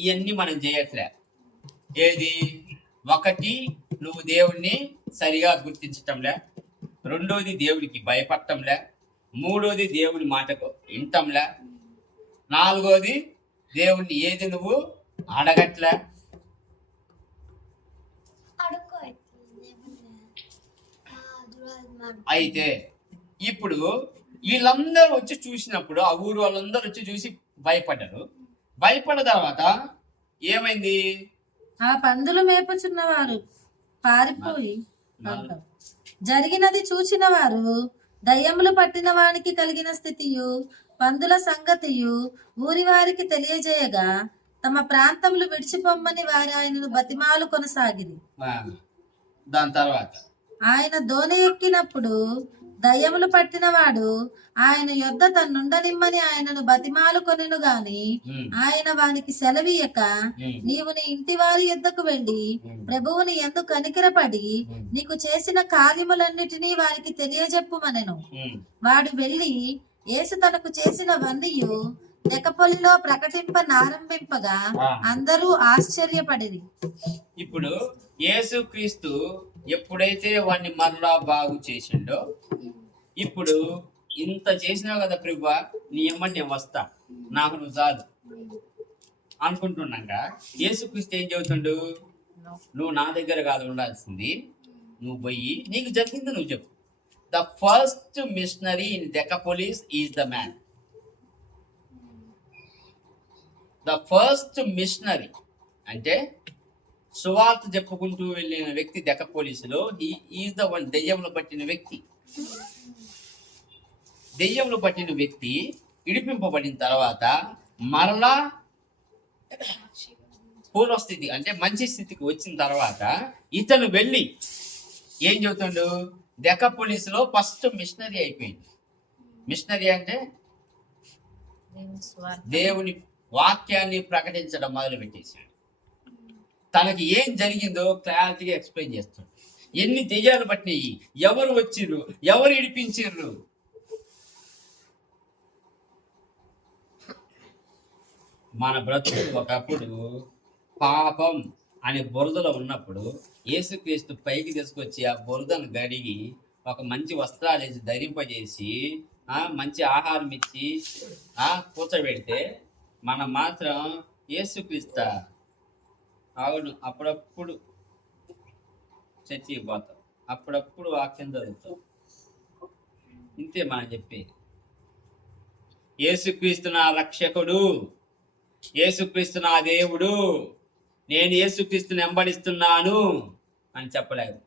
ఇవన్నీ మనం చేయట్లే. ఏది? ఒకటి, నువ్వు దేవుణ్ణి సరిగా గుర్తించటంలే. రెండోది, దేవుడికి భయపడటంలే. మూడోది, దేవుని మాటకు వింటంలే. నాలుగోది, దేవుణ్ణి ఏది నువ్వు అడగట్లే. అయితే ఇప్పుడు వీళ్ళందరూ వచ్చి చూసినప్పుడు, ఆ ఊరు వాళ్ళందరూ వచ్చి చూసి భయపడ్డారు. భయపడిన తర్వాత ఏమైంది? ఆ పందులు మేపుచున్నవారు పారిపోయి జరిగినది చూచిన వారు దయ్యములు పట్టిన వానికి కలిగిన స్థితియు పందుల సంగతియు ఊరి వారికి తెలియజేయగా తమ ప్రాంతములు విడిచిపోమ్మని వారు ఆయనను బతిమాలు కొనసాగిరి. దాని తర్వాత ఆయన దోణి ఎక్కినప్పుడు దయ్యములు పట్టినవాడు ఆయన యొద్ద తన్నుండనిమ్మని ఆయనను బతిమాలు కొనెను గాని ఆయన వానికి సెలవీయక నీవు నీ ఇంటి వారి యొద్దకు వెళ్ళి ప్రభువుని ఎందుకు కనికరపడి నీకు చేసిన కార్యములన్నిటినీ వారికి తెలియజెప్పుమనెను. వాడు వెళ్ళి యేసు తనకు చేసినవన్నీయు దెకపొలిలో ప్రకటింపనారంభింపగా అందరూ ఆశ్చర్యపడిరి. ఇప్పుడు యేసుక్రీస్తు ఎప్పుడైతే వాడిని మరలా బాగు చేసిండో, ఇప్పుడు ఇంత చేసినావు కదా ప్రభువా, నీ ఎమ్మటి నేను వస్తా, నాకు నువ్వు చాలు అనుకుంటున్నాక యేసుక్రీస్తు ఏం చెబుతుండు? నువ్వు నా దగ్గర కాదు ఉండాల్సింది, నువ్వు పోయి నీకు జరిగింది నువ్వు చెప్పు. The first missionary in Decapolis is the man. The first missionary అంటే సువార్త చెప్పుకుంటూ వెళ్ళిన వ్యక్తి డెకాపోలిస్లో ఈజ్ ద వన్. దెయ్యంలో పట్టిన వ్యక్తి, దెయ్యంలో పట్టిన వ్యక్తి విడిపింపబడిన తర్వాత మరలా పూర్వస్థితి అంటే మంచి స్థితికి వచ్చిన తర్వాత ఇతను వెళ్ళి ఏం చెబుతాడు? డెకాపోలిస్లో ఫస్ట్ మిషనరీ అయిపోయింది. మిషనరీ అంటే దేవుని వాక్యాన్ని ప్రకటించడం మొదలు పెట్టేశాడు. తనకి ఏం జరిగిందో క్లారిటీగా ఎక్స్ప్లెయిన్ చేస్తాడు. ఎన్ని దెయ్యాలు పట్టినాయి, ఎవరు వచ్చిర్రు, ఎవరు ఇడిపించిర్రు. మన బ్రతుకు ఒకప్పుడు పాపం అనే బురదలో ఉన్నప్పుడు యేసుక్రీస్తు పైకి తీసుకొచ్చి ఆ బురదను గడిగి ఒక మంచి వస్త్రాలు వేసి ధరింపజేసి మంచి ఆహారం ఇచ్చి కూర్చోబెడితే మనం మాత్రం యేసుక్రీస్తా అవును అప్పుడప్పుడు చర్చికి పోతాం, అప్పుడప్పుడు వాక్యం చదువుతాం, ఇంతే మనం చెప్పేది. యేసుక్రీస్తు నా రక్షకుడు, యేసుక్రీస్తు నా దేవుడు, నేను యేసుక్రీస్తుని వెంబడిస్తున్నాను అని చెప్పలేము.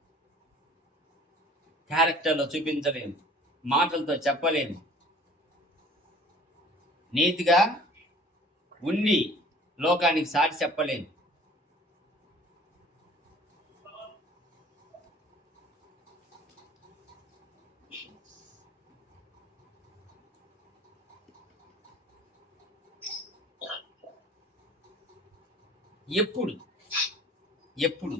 క్యారెక్టర్లో చూపించలేము, మాటలతో చెప్పలేము. నీతిగా ఉండి లోకానికి సాటి చెప్పలేము. ఎప్పుడు ఎప్పుడు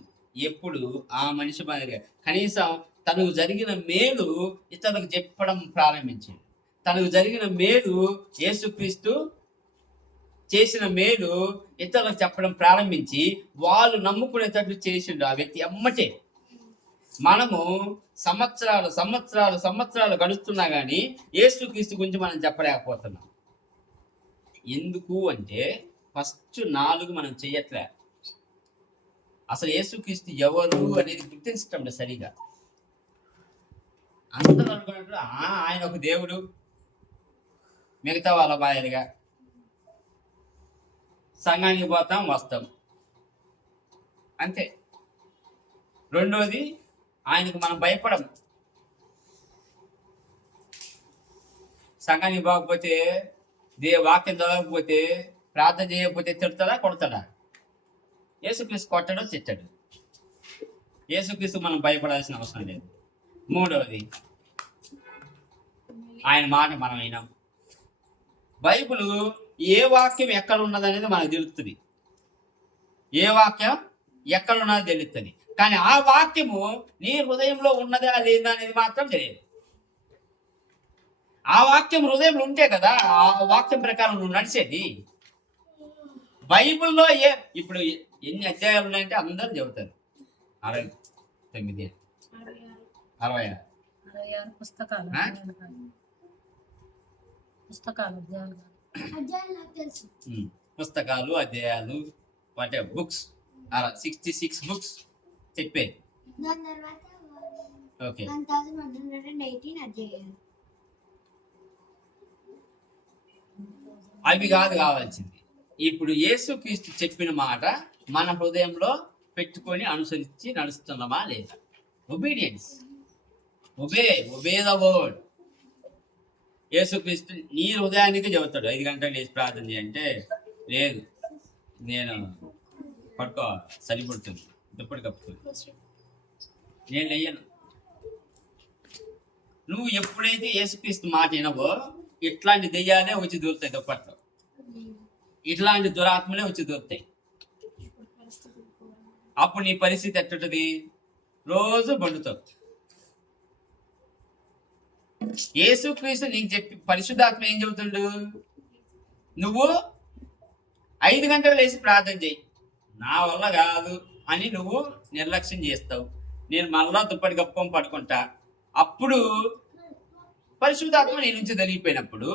ఎప్పుడు ఆ మనిషి మాదిరిగా కనీసం తనకు జరిగిన మేలు ఇతరులకు చెప్పడం ప్రారంభించాడు. తనకు జరిగిన మేలు, యేసుక్రీస్తు చేసిన మేలు ఇతరులకు చెప్పడం ప్రారంభించి వాళ్ళు నమ్ముకునేటట్లు చేసిండు ఆ వ్యక్తి ఎమ్మటే. మనము సంవత్సరాలు సంవత్సరాలు సంవత్సరాలు గడుస్తున్నా కానీ యేసుక్రీస్తు గురించి మనం చెప్పలేకపోతున్నాం. ఎందుకు అంటే ఫస్ట్ 4 మనం చెయ్యట్లే. అసలు యేసుక్రీస్తు ఎవరు అనేది గుర్తించటం లేదు సరిగా. అందరూ అనుకున్నట్లు ఆయన ఒక దేవుడు, మిగతా వాళ్ళ బాయలుగా సంఘానికి పోతాం వస్తాం అంతే. రెండోది ఆయనకు మనం భయపడం. సంఘానికి పోకపోతే వాక్యం చదవకపోతే ప్రార్థన చేయకపోతే తిడతాడా కొడతాడా? యేసుక్రీస్తు కొట్టడు తిట్టాడు. యేసుక్రీస్తు మనం భయపడాల్సిన అవసరం లేదు. మూడవది ఆయన మాట మనం వినాం. బైబిల్ ఏ వాక్యం ఎక్కడ ఉన్నదనేది మనకు తెలుస్తుంది, ఏ వాక్యం ఎక్కడ ఉన్నది తెలుస్తుంది. కానీ ఆ వాక్యము నీ హృదయంలో ఉన్నదా లేదా అనేది మాత్రం తెలియదు. ఆ వాక్యం హృదయంలో ఉంటే కదా ఆ వాక్యం ప్రకారం నువ్వు నడిచేది. బైబిల్లో ఇప్పుడు ఎన్ని అధ్యాయాలు ఉన్నాయంటే అందరూ చెబుతారు. 69 66 పుస్తకాలు పుస్తకాలు అధ్యాయాలు వాట్ బుక్స్ అలా 66 బుక్స్ చెప్పేది. దాని తర్వాత ఓకే 1118 అధ్యాయాలు. అవి కాదు కావాల్సింది. ఇప్పుడు యేసుక్రీస్తు చెప్పిన మాట మన హృదయంలో పెట్టుకొని అనుసరించి నడుస్తున్నామా లేదా? Obedience, obey the word. యేసుక్రీస్తు నీ హృదయానికి చెబుతాడు 5 గంటలు లేచి ప్రార్థన చేయంటే, లేదు నేను పట్టుకో సరిపడుతుంది దుప్పటి కప్పుతుంది, నేను లేయను. నువ్వు ఎప్పుడైతే యేసుక్రీస్తు మాట వినవో ఇట్లాంటి దెయ్యాలే వచ్చి దూరుతాయి దుప్పట్లో, ఇట్లాంటి దురాత్మలే వచ్చి దూరుతాయి. అప్పుడు నీ పరిస్థితి ఎట్టుంటది? రోజు బండుతావు. యేసుక్రీస్తు నీకు చెప్పి పరిశుద్ధాత్మ ఏం చెబుతుండు? నువ్వు 5 గంటలు లేచి ప్రార్థన చేయి, నా వల్ల కాదు అని నువ్వు నిర్లక్ష్యం చేస్తావు. నేను మళ్ళా దుప్పటి కప్పుకొని పడుకుంటా. అప్పుడు పరిశుద్ధాత్మ నీ నుంచి తొలగిపోయినప్పుడు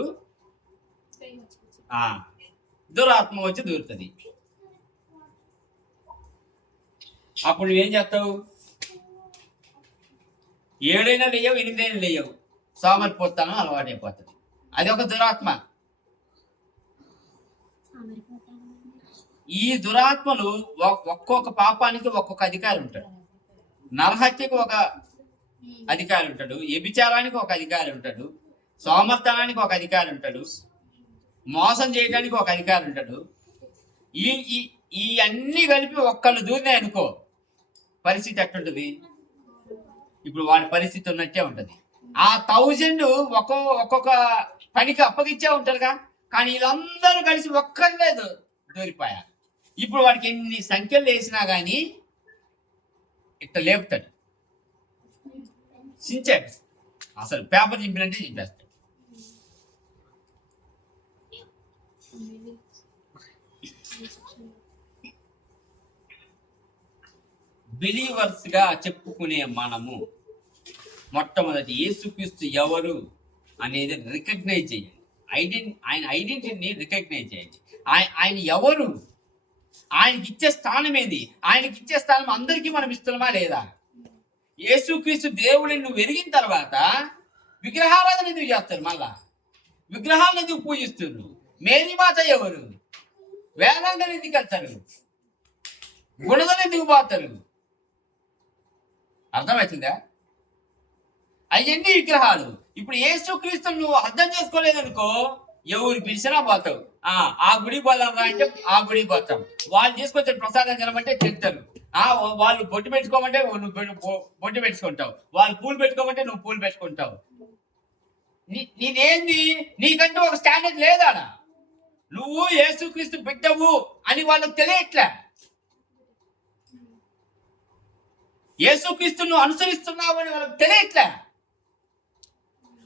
దురాత్మ వచ్చి దూరుతుంది. అప్పుడు నువ్వేం చేస్తావు? 7 అయినా లేయవు, 8 అయినా లేయవు, సోమరిపోతాను అలవాటైపోతుంది. అది ఒక దురాత్మ. ఈ దురాత్మలు ఒక్కొక్క పాపానికి ఒక్కొక్క అధికారి ఉంటాడు. నరహత్యకు ఒక అధికారి ఉంటాడు, వ్యభిచారానికి ఒక అధికారి ఉంటాడు, సోమర్తనానికి ఒక అధికారి ఉంటాడు, మోసం చేయడానికి ఒక అధికారి ఉంటాడు. ఈ అన్ని కలిపి ఒక్కళ్ళు దూరినాయి అనుకో, పరిస్థితి ఎట్టుంటుంది? ఇప్పుడు వాడి పరిస్థితి ఉన్నట్టే ఉంటుంది. ఆ 1000 ఒక్కొక్క పనికి అప్పగించే ఉంటారుగా, కానీ వీళ్ళందరూ కలిసి ఒక్కర్లేదు దూరిపోయా. ఇప్పుడు వాడికి ఎన్ని సంఖ్యలు వేసినా కానీ ఇట్లా లేపుతాడు, చించాడు. అసలు పేపర్ చింపినంటే చింపేస్తాడు. బిలీవర్స్ గా చెప్పుకునే మనము మొట్టమొదటి యేసుక్రీస్తు ఎవరు అనేది రికగ్నైజ్ చేయండి. ఆయన ఐడెంటిటీని రికగ్నైజ్ చేయండి. ఆయన ఎవరు, ఆయనకి ఇచ్చే స్థానం ఏంది? ఆయనకి ఇచ్చే స్థానం అందరికీ మనం ఇస్తున్నామా లేదా? యేసుక్రీస్తు దేవుడిని నువ్వు ఎరిగిన తర్వాత విగ్రహారాధన ఎందుకు చేస్తారు? మళ్ళా విగ్రహాలను ఎందుకు పూజిస్తున్నారు? మేరీ మాత ఎవరు? వేలాంగని ఎందుకు వెళ్తారు? గుణదలు ఎందుకు పోతారు? అర్థమవుతుందా? అవన్నీ విగ్రహాలు. ఇప్పుడు యేసుక్రీస్తుని నువ్వు అర్థం చేసుకోలేదనుకో, ఎవరు పిలిచినా పోతావు. ఆ గుడి పోదాం అంటే ఆ గుడికి పోతాం. వాళ్ళు తీసుకొచ్చే ప్రసాదం తినమంటే తింటారు. వాళ్ళు బొట్టు పెట్టుకోమంటే నువ్వు బొట్టు పెట్టుకుంటావు, వాళ్ళు పూలు పెట్టుకోమంటే నువ్వు పూలు పెట్టుకుంటావు. నేనేంది? నీకంటూ ఒక స్టాండర్డ్ లేదా? నువ్వు యేసుక్రీస్తు బిడ్డవు అని వాళ్ళకి తెలియట్లే. యేసుక్రీస్తును అనుసరిస్తున్నావు అని వాళ్ళకి తెలియట్లే.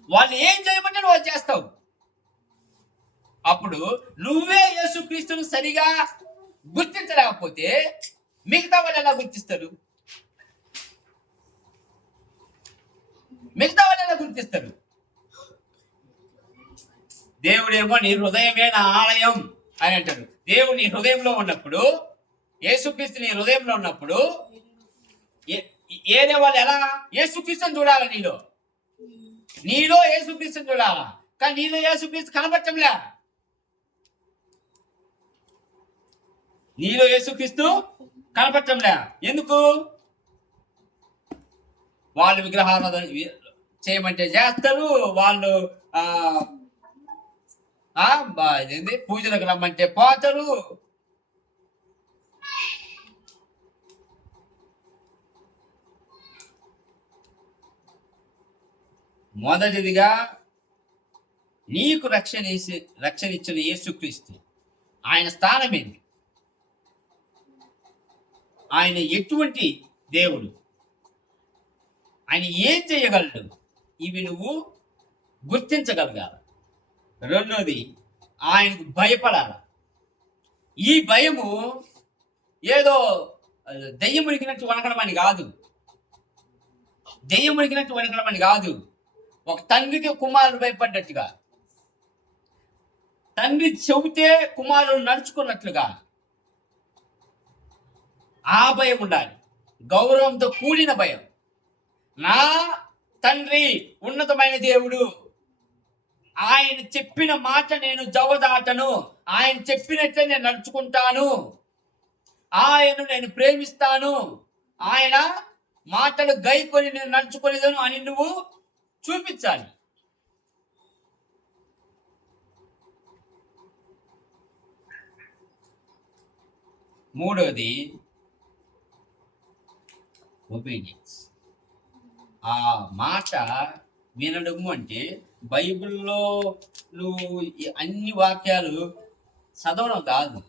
వాళ్ళు ఏం చేయమంటే నువ్వు చేస్తావు. అప్పుడు నువ్వే యేసుక్రీస్తును సరిగా గుర్తించలేకపోతే మిగతా వాళ్ళు ఎలా గుర్తిస్తారు? దేవుడేమో నీ హృదయమే నా ఆలయం అని అంటాడు. దేవుడు నీ హృదయంలో ఉన్నప్పుడు, యేసుక్రీస్తు నీ హృదయంలో ఉన్నప్పుడు ఏదే వాళ్ళు ఎలా యేసుక్రీస్తుని చూడాలా? నీలో యేసుక్రీస్తుని చూడాలా, కానీ నీలో యేసుక్రీస్తు కనబడటంలే. నీలో యేసుక్రీస్తు కనపడటంలే. ఎందుకు? వాళ్ళు విగ్రహారాధన చేయమంటే చేస్తారు, వాళ్ళు పూజలకు రమ్మంటే పోతారు. మొదటిదిగా నీకు రక్షణ ఇచ్చిన యేసుక్రీస్తు ఆయన స్థానం ఏంటి? ఆయన ఎటువంటి దేవుడు? ఆయన ఏం చేయగలడు? ఇవి నువ్వు గుర్తించగలగాలి. రెండోది, ఆయనకు భయపడాలి. ఈ భయము ఏదో దెయ్యం ఉనికినట్టు వణకడం అని కాదు. దెయ్యం ఉనికినట్టు వణకడం అని కాదు. ఒక తండ్రికి కుమారుడు భయపడ్డట్టుగా, తండ్రి చెబితే కుమారుడు నడుచుకున్నట్లుగా, ఆ భయం ఉండాలి, గౌరవంతో కూడిన భయం. నా తండ్రి ఉన్నతమైన దేవుడు, ఆయన చెప్పిన మాట నేను జవదాటను, ఆయన చెప్పినట్లే నేను నడుచుకుంటాను, ఆయనను నేను ప్రేమిస్తాను, ఆయన మాటలు గైకొని నేను నడుచుకోలేదను అని నువ్వు చూపించాలి. మూడవది ఒబీడియన్స్. ఆ మాట వినడము అంటే బైబిల్లో నువ్వు అన్ని వాక్యాలు చదవడం కాదు,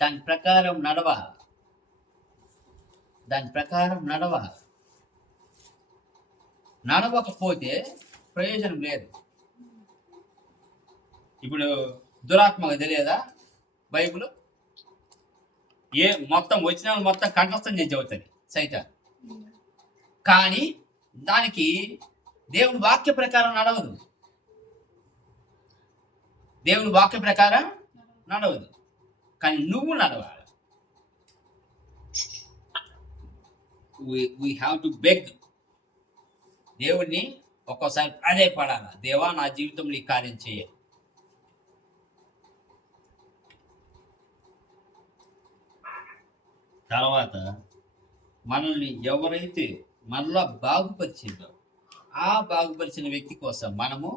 దాని ప్రకారం నడవాలి, దాని ప్రకారం నడవాలి. నడవకపోతే ప్రయోజనం లేదు. ఇప్పుడు దురాత్మకు తెలియదా బైబిల్? మొత్తం వచ్చిన మొత్తం కంఠస్థం చేసి అవుతుంది సైతాన్. కానీ దానికి దేవుని వాక్య ప్రకారం నడవదు, దేవుని వాక్య ప్రకారం నడవదు. కానీ నువ్వు నడవాలి. we have to beg. దేవుణ్ణి ఒక్కోసారి అదే పడాలి, దేవా నా జీవితంలో ఈ కార్యం చేయ. తర్వాత మనల్ని ఎవరైతే మనలో బాగుపరిచిందో ఆ బాగుపరిచిన వ్యక్తి కోసం మనము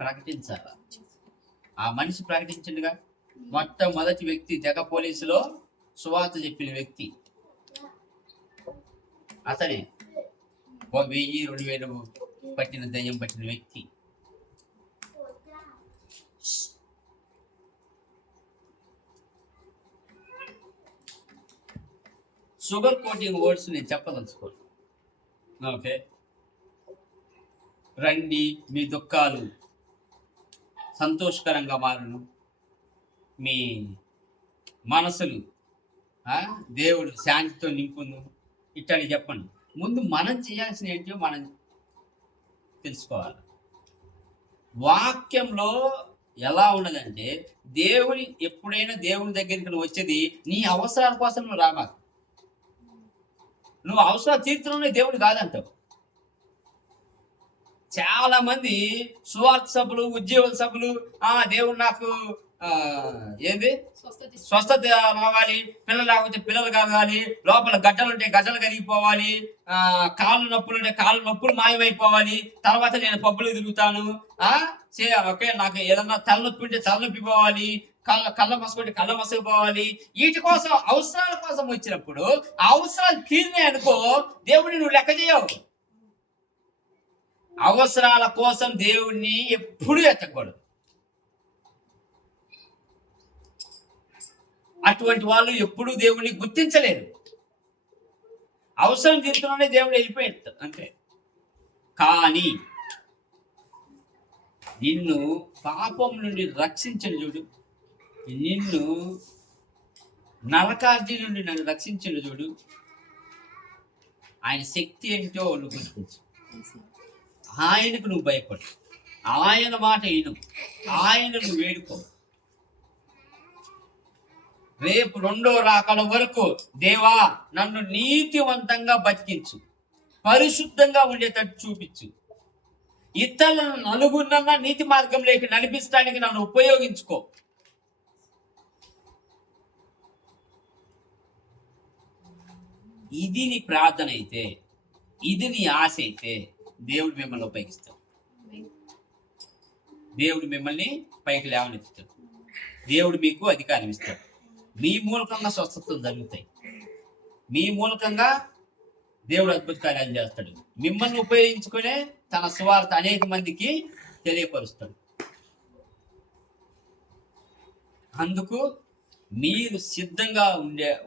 ప్రకటించాలి. ఆ మనిషి ప్రకటించిండుగా, మొట్టమొదటి వ్యక్తి తెగ పోలీసులో సువార్త చెప్పిన వ్యక్తి అతనే. 1000-2000 పట్టిన దయ్యం పట్టిన వ్యక్తి. షుగర్ కోటింగ్ వర్డ్స్ నేను చెప్పదలుచుకోను. ఓకే, రండి మీ దుఃఖాలు సంతోషకరంగా మారును, మీ మనసులు దేవుడు శాంతితో నింపును, ఇట్టని చెప్పండి. ముందు మనం చేయాల్సిన ఏంటో మనం తెలుసుకోవాలి. వాక్యంలో ఎలా ఉన్నదంటే, దేవుని ఎప్పుడైనా దేవుని దగ్గరికి నువ్వు వచ్చేది నీ అవసరాల కోసం నువ్వు రామాకు. నువ్వు అవసరాలు తీర్చడంలో దేవుడు కాదంటావు. చాలా మంది సువార్త సభలు, ఉద్యోగుల సభలు, దేవుడు నాకు ఏంది స్వస్థత రావాలి, పిల్లలు రాకపోతే పిల్లలు కావాలి, లోపల గడ్డలు ఉంటే గడ్డలు కరిగిపోవాలి, కాళ్ళు నొప్పులు ఉంటే కాళ్ళు నొప్పులు మాయమైపోవాలి, తర్వాత నేను పబ్బులు తిరుగుతాను, ఓకే నాకు ఏదన్నా తలనొప్పి ఉంటే తలనొప్పి పోవాలి, కళ్ళ మసకుంటే కళ్ళ మసకు పోవాలి. వీటి కోసం అవసరాల కోసం వచ్చినప్పుడు ఆ అవసరాలు తీరినాయి అనుకో, దేవుడిని నువ్వు లెక్క చేయవు. అవసరాల కోసం దేవుణ్ణి ఎప్పుడూ ఎత్తకూడదు. అటువంటి వాళ్ళు ఎప్పుడూ దేవుణ్ణి గుర్తించలేరు. అవసరం తీరుతూనే దేవుడు వెళ్ళిపోయాడు అంతే. కానీ నిన్ను పాపం నుండి రక్షించను చూడు, నిన్ను నరకార్జీ నుండి నన్ను రక్షించను చూడు, ఆయన శక్తి ఏంటో నువ్వు గుర్తించు. ఆయనకు నువ్వు భయపడు, ఆయన మాట విను, ఆయనను వేడుకో. రేపు 2వ రాకడ వరకు దేవా నన్ను నీతివంతంగా బతికించు, పరిశుద్ధంగా ఉండేటట్టు చూపించు, ఇతరులను నలుగురినన్నా నీతి మార్గంలోకి నడిపించడానికి నన్ను ఉపయోగించుకో. ఇది నీ ప్రార్థన అయితే, ఇది నీ ఆశ అయితే, దేవుడు మిమ్మల్ని ఉపయోగిస్తాడు. దేవుడు మిమ్మల్ని పైకి లేవనెత్తుతాడు. దేవుడు మీకు అధికారం ఇస్తాడు. మీ మూలకంగా స్వస్థతలు జరుగుతాయి. మీ మూలకంగా దేవుడు అద్భుత కార్యాలు చేస్తాడు. మిమ్మల్ని ఉపయోగించుకునే తన సువార్త అనేక మందికి తెలియపరుస్తాడు. అందుకు మీరు సిద్ధంగా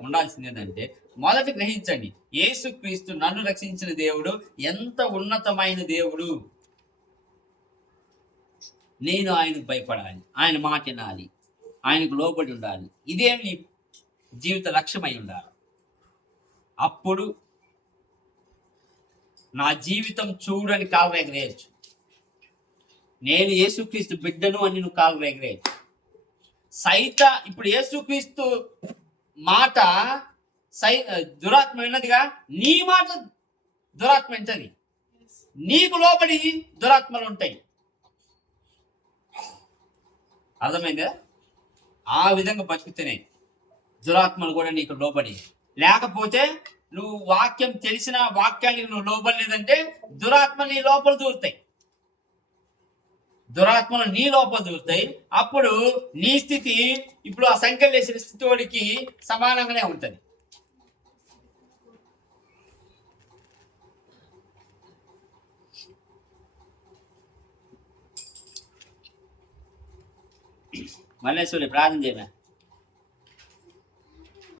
ఉండాల్సింది ఏంటంటే, మొదట గ్రహించండి, యేసుక్రీస్తు నన్ను రక్షించిన దేవుడు ఎంత ఉన్నతమైన దేవుడు. నేను ఆయనకు భయపడాలి, ఆయన మాట వినాలి, ఆయనకు లోబడి ఉండాలి. ఇదేమి నీ జీవిత లక్ష్యమై ఉండాలి. అప్పుడు నా జీవితం చూడని కాలు ఎగరేయచ్చు. నేను యేసుక్రీస్తు బిడ్డను అని నువ్వు కాలు ఎగరేయచ్చు. ఇప్పుడు యేసుక్రీస్తు మాట దురాత్మ విన్నదిగా నీ మాట దురాత్మ వింటది, నీకు లోబడి దురాత్మలు ఉంటాయి. అర్థమైందా? ఆ విధంగా బతుకుతేనే దురాత్మలు కూడా నీకు లోబడి. లేకపోతే నువ్వు వాక్యం తెలిసిన వాక్యానికి నువ్వు లోబడలేదంటే దురాత్మ నీ లోపల దూరుతాయి, దురాత్మలు నీ లోపల దూరుతాయి. అప్పుడు నీ స్థితి ఇప్పుడు ఆ సంఖ్యలు వేసిన స్థితి వాడికి సమానంగానే ఉంటుంది. మల్లేశ్వరి ప్రార్థన చేయమే.